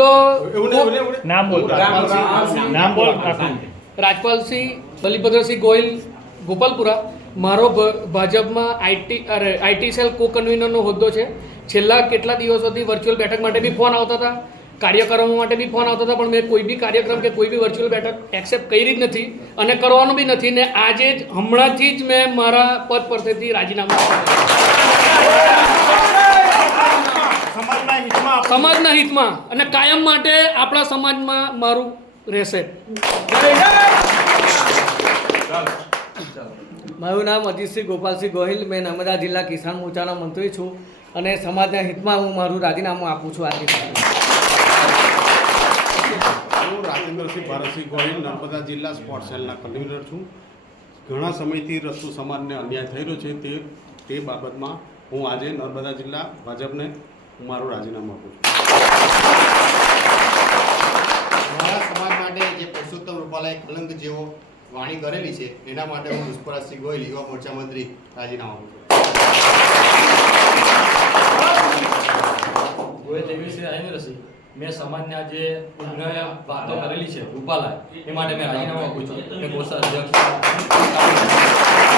હોદ્દો નામ બોલ રાજપાલસિંહ બલિભદ્રસિંહ ગોહિલ ગોપાલપુરા મારો ભાજપમાં આઈટી સેલ કો કન્વીનરનો હોદ્દો છે। છેલ્લા કેટલા દિવસોથી વર્ચ્યુઅલ બેઠક માટે બી ફોન આવતા હતા, કાર્યક્રમો માટે બી ફોન આવતા હતા, પણ મેં કોઈ બી કાર્યક્રમ કે કોઈ બી વર્ચ્યુઅલ બેઠક એક્સેપ્ટ કરી જ નથી અને કરવાનું બી નથી ને આજે જ હમણાંથી જ મેં મારા પદ પરથી રાજીનામું સમાજના હિતમાં અને કાયમ માટે આપણા સમાજમાં મારું રહેશે। મારું નામ અજીતસિંહ ગોપાલસિંહ ગોહિલ, મેં નર્મદા જિલ્લા કિસાન મોરચાના મંત્રી છું અને સમાજના હિતમાં હું મારું રાજીનામું આપું છું। આજે હું રાજેન્દ્રસિંહ ભારતસિંહ ગોહિલ નર્મદા જિલ્લા સ્પોર્ટ્સ સેલના કન્વીનર છું। ઘણા સમયથી રસ્તુ સમાજને અન્યાય થઈ રહ્યો છે તે બાબતમાં હું આજે નર્મદા જિલ્લા ભાજપને મારું રાજીનામું આપું છું। મારા સમાજ માટે જે પુરુષોત્તમ રૂપાલાએ કલંક જેવો વાણી કરેલી છે એના માટે હું પુષ્પરાજસિંહ ગોહિલ યુવા મોરચા મંત્રી રાજીનામું આપું છું। ગોહિલ દેવીસિંહ રાજેન્દ્રસિંહ, મેં સમાજને આજે વાતો કરેલી છે રૂપાલા એ માટે મેં રાજીનામું આપું છું।